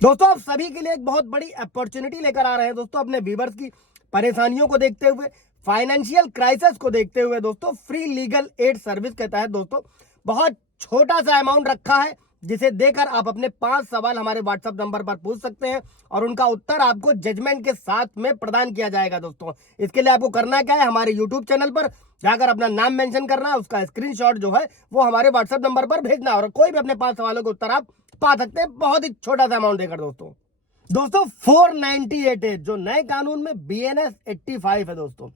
दोस्तों आप सभी के लिए एक बहुत बड़ी अपॉर्चुनिटी लेकर आ रहे हैं दोस्तों, अपने व्यूवर्स की परेशानियों को देखते हुए, फाइनेंशियल क्राइसिस को देखते हुए दोस्तों, फ्री लीगल एड सर्विस के तहत दोस्तों बहुत छोटा सा अमाउंट रखा है, जिसे देकर आप अपने 5 सवाल हमारे व्हाट्सएप नंबर पर पूछ सकते हैं और उनका उत्तर आपको जजमेंट के साथ में प्रदान किया जाएगा। दोस्तों इसके लिए आपको करना क्या है, हमारे यूट्यूब चैनल पर जाकर अपना नाम मेंशन करना है, उसका स्क्रीनशॉट जो है वो हमारे व्हाट्सएप नंबर पर भेजना और कोई भी अपने 5 सवालों के उत्तर आप पा सकते हैं बहुत ही छोटा सा अमाउंट देकर। दोस्तों 498 है जो नए कानून में BNS 85 है दोस्तों,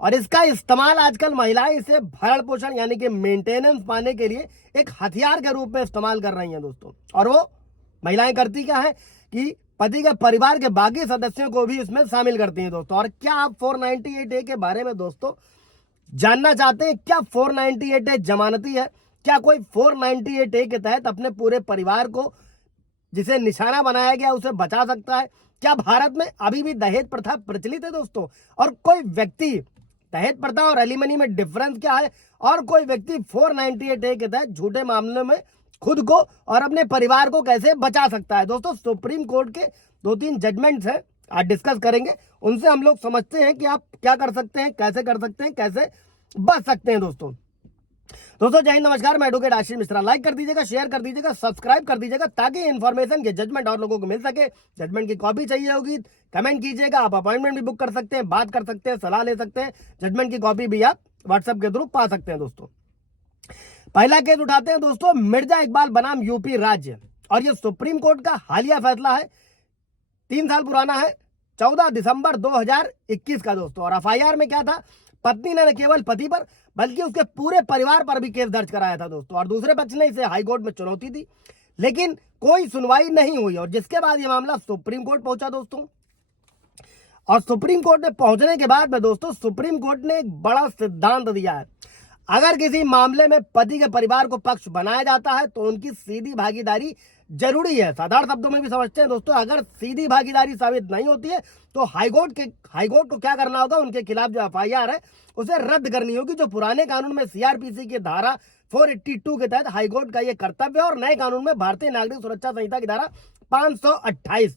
और इसका इस्तेमाल आजकल महिलाएं इसे भरण पोषण यानी कि मेंटेनेंस पाने के लिए एक हथियार के रूप में इस्तेमाल कर रही हैं दोस्तों। और वो महिलाएं करती क्या है कि पति के परिवार के बाकी सदस्यों को भी इसमें शामिल करती हैं दोस्तों। और क्या आप 498A के बारे में दोस्तों जानना चाहते हैं? क्या 498A जमानती है? क्या कोई 498A के तहत अपने पूरे परिवार को जिसे निशाना बनाया गया उसे बचा सकता है? क्या भारत में अभी भी दहेज प्रथा प्रचलित है दोस्तों? और कोई व्यक्ति दहेज प्रथा और एलिमनी में डिफरेंस क्या है? और कोई व्यक्ति 498A के तहत झूठे मामलों में खुद को और अपने परिवार को कैसे बचा सकता है? दोस्तों सुप्रीम कोर्ट के 2-3 जजमेंट्स हैं, आज डिस्कस करेंगे, उनसे हम लोग समझते हैं कि आप क्या कर सकते हैं, कैसे कर सकते हैं, कैसे बच सकते हैं। दोस्तों जय हिंद, नमस्कार, मैं एडवोकेट आशीष मिश्रा। लाइक कर दीजिएगा, शेयर कर दीजिएगा, सब्सक्राइब कर दीजिएगा ताकि इन्फॉर्मेशन के जजमेंट और लोगों को मिल सके। जजमेंट की कॉपी चाहिए होगी कमेंट कीजिएगा, आप अपॉइंटमेंट भी बुक कर सकते हैं, बात कर सकते हैं, सलाह ले सकते हैं। जजमेंट की कॉपी भी आप व्हाट्सएप के थ्रू पा सकते हैं। दोस्तों पहला केस उठाते हैं दोस्तों, मिर्जा इकबाल बनाम यूपी राज्य, और ये सुप्रीम कोर्ट का हालिया फैसला है, 3 साल पुराना है, 14 दिसंबर 2021 का दोस्तों। और FIR में क्या था, पत्नी ने न केवल पति पर बल्कि उसके पूरे परिवार पर भी केस दर्ज कराया था दोस्तों। और दूसरे पक्ष ने इसे हाईकोर्ट में चुनौती दी, लेकिन कोई सुनवाई नहीं हुई, और जिसके बाद यह मामला सुप्रीम कोर्ट पहुंचा दोस्तों। और सुप्रीम कोर्ट में पहुंचने के बाद में दोस्तों सुप्रीम कोर्ट ने एक बड़ा सिद्धांत दिया है, अगर किसी मामले में पति के परिवार को पक्ष बनाया जाता है तो उनकी सीधी भागीदारी जरूरी है। साधारण शब्दों में भी समझते हैं दोस्तों, अगर सीधी भागीदारी साबित नहीं होती है तो हाईकोर्ट को क्या करना होगा, उनके खिलाफ जो FIR है उसे रद्द करनी होगी, जो पुराने कानून में CRPC की धारा 482 के तहत हाईकोर्ट का यह कर्तव्य है, और नए कानून में भारतीय नागरिक सुरक्षा संहिता की धारा 528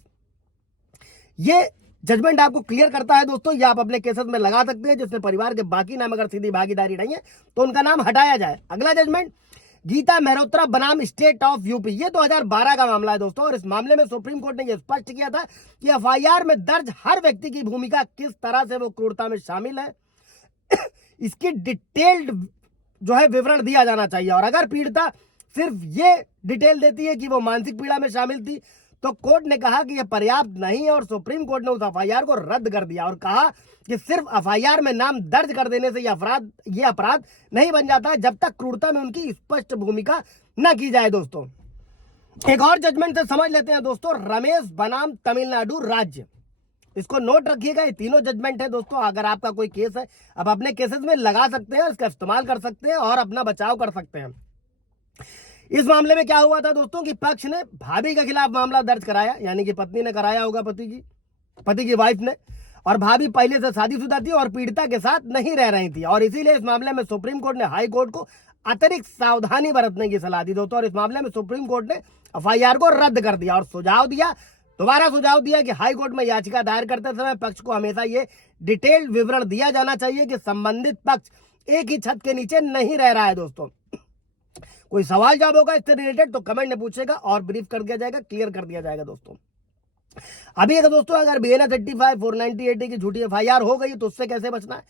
ये जजमेंट आपको क्लियर करता है दोस्तों। ये आप अपने केसेस में लगा सकते हैं जिसमें परिवार के बाकी नाम अगर सीधी भागीदारी नहीं है तो उनका नाम हटाया जाए। अगला जजमेंट गीता मेहरोत्रा बनाम स्टेट ऑफ यूपी, ये 2012 का मामला है दोस्तों। और इस मामले में सुप्रीम कोर्ट ने यह स्पष्ट किया था कि FIR में दर्ज हर व्यक्ति की भूमिका किस तरह से वो क्रूरता में शामिल है इसकी डिटेल्ड जो है विवरण दिया जाना चाहिए। और अगर पीड़िता सिर्फ ये डिटेल देती है कि वो मानसिक पीड़ा में शामिल थी तो कोर्ट ने कहा कि यह पर्याप्त नहीं है, और सुप्रीम कोर्ट ने उस FIR को रद्द कर दिया और कहा कि सिर्फ FIR में नाम दर्ज कर देने से यह अपराध नहीं बन जाता जब तक क्रूरता में उनकी स्पष्ट भूमिका न की जाए। दोस्तों एक और जजमेंट से समझ लेते हैं दोस्तों, रमेश बनाम तमिलनाडु राज्य, इसको नोट रखिएगा। ये तीनों जजमेंट है दोस्तों। अगर आपका कोई केस है आप अपने केसेस में लगा सकते हैं, इसका इस्तेमाल कर सकते हैं और अपना बचाव कर सकते हैं। इस मामले में क्या हुआ था दोस्तों कि पक्ष ने भाभी के खिलाफ मामला दर्ज कराया, यानी कि पत्नी ने कराया होगा, पति की वाइफ ने, और भाभी पहले से शादीशुदा थी और पीड़िता के साथ नहीं रह रही थी, और इसीलिए इस मामले में सुप्रीम कोर्ट ने हाई कोर्ट को अतिरिक्त सावधानी बरतने की सलाह दी दोस्तों। और इस मामले में सुप्रीम कोर्ट ने FIR को रद्द कर दिया और दोबारा सुझाव दिया कि हाई कोर्ट में याचिका दायर करते समय पक्ष को हमेशा ये डिटेल्ड विवरण दिया जाना चाहिए कि संबंधित पक्ष एक ही छत के नीचे नहीं रह रहा है। दोस्तों कोई सवाल जवाब होगा इससे रिलेटेड तो कमेंट में पूछेगा और ब्रीफ कर दिया जाएगा, क्लियर कर दिया जाएगा। दोस्तों अभी अगर दोस्तों अगर BNS 85 498 की झूठी FIR हो गई तो उससे कैसे बचना है?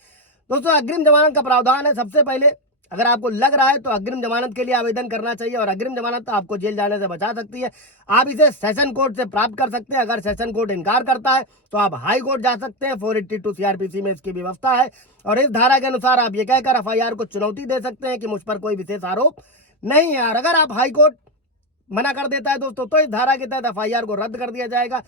दोस्तों अग्रिम जमानत का प्रावधान है। सबसे पहले अगर आपको लग रहा है तो अग्रिम जमानत के लिए आवेदन करना चाहिए, और अग्रिम जमानत तो आपको जेल जाने से बचा सकती है। आप इसे सेशन कोर्ट से प्राप्त कर सकते हैं। अगर सेशन कोर्ट इनकार करता है तो आप हाई कोर्ट जा सकते हैं, 482 CRPC में इसकी व्यवस्था है। और इस धारा के अनुसार आप ये कहकर FIR को चुनौती दे सकते हैं कि मुझ पर कोई विशेष आरोप नहीं है। और अगर आप हाई कोर्ट मना कर देता है दोस्तों तो इस धारा के तहत FIR को रद्द कर दिया जाएगा।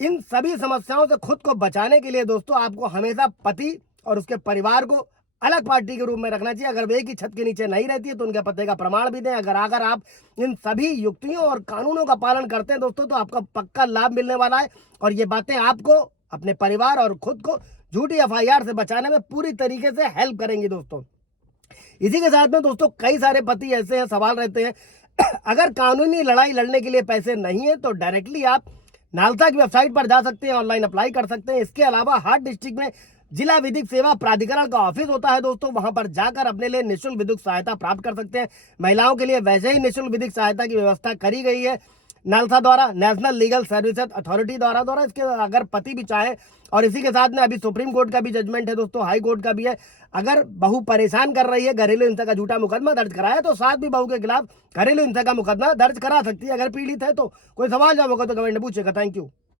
इन सभी समस्याओं से खुद को बचाने के लिए दोस्तों आपको हमेशा पति और उसके परिवार को अलग पार्टी के रूप में रखना चाहिए। अगर वे एक ही छत के नीचे नहीं रहती है तो उनके पते का प्रमाण भी दें। अगर आप इन सभी युक्तियों और कानूनों का पालन करते हैं दोस्तों तो आपका पक्का लाभ मिलने वाला है, और ये बातें आपको अपने परिवार और खुद को झूठी FIR से बचाने में पूरी तरीके से हेल्प करेंगी। दोस्तों इसी के साथ में दोस्तों कई सारे पति ऐसे हैं, सवाल रहते हैं अगर कानूनी लड़ाई लड़ने के लिए पैसे नहीं है तो डायरेक्टली आप नालसा की वेबसाइट पर जा सकते हैं, ऑनलाइन अप्लाई कर सकते हैं। इसके अलावा हर डिस्ट्रिक्ट में जिला विधिक सेवा प्राधिकरण का ऑफिस होता है दोस्तों, वहां पर जाकर अपने लिए निःशुल्क विधिक सहायता प्राप्त कर सकते हैं। महिलाओं के लिए वैसे ही निःशुल्क विधिक सहायता की व्यवस्था करी गई है नालसा द्वारा, नेशनल लीगल सर्विसेज अथॉरिटी द्वारा इसके अगर पति भी चाहे, और इसी के साथ में अभी सुप्रीम कोर्ट का भी जजमेंट है दोस्तों, हाई कोर्ट का भी है, अगर बहू परेशान कर रही है, घरेलू हिंसा का झूठा मुकदमा दर्ज कराया तो साथ भी बहू के खिलाफ घरेलू हिंसा का मुकदमा दर्ज करा सकती है अगर पीड़ित है तो। कोई सवाल जवाब होगा तो कमेंट में पूछेगा। Thank you.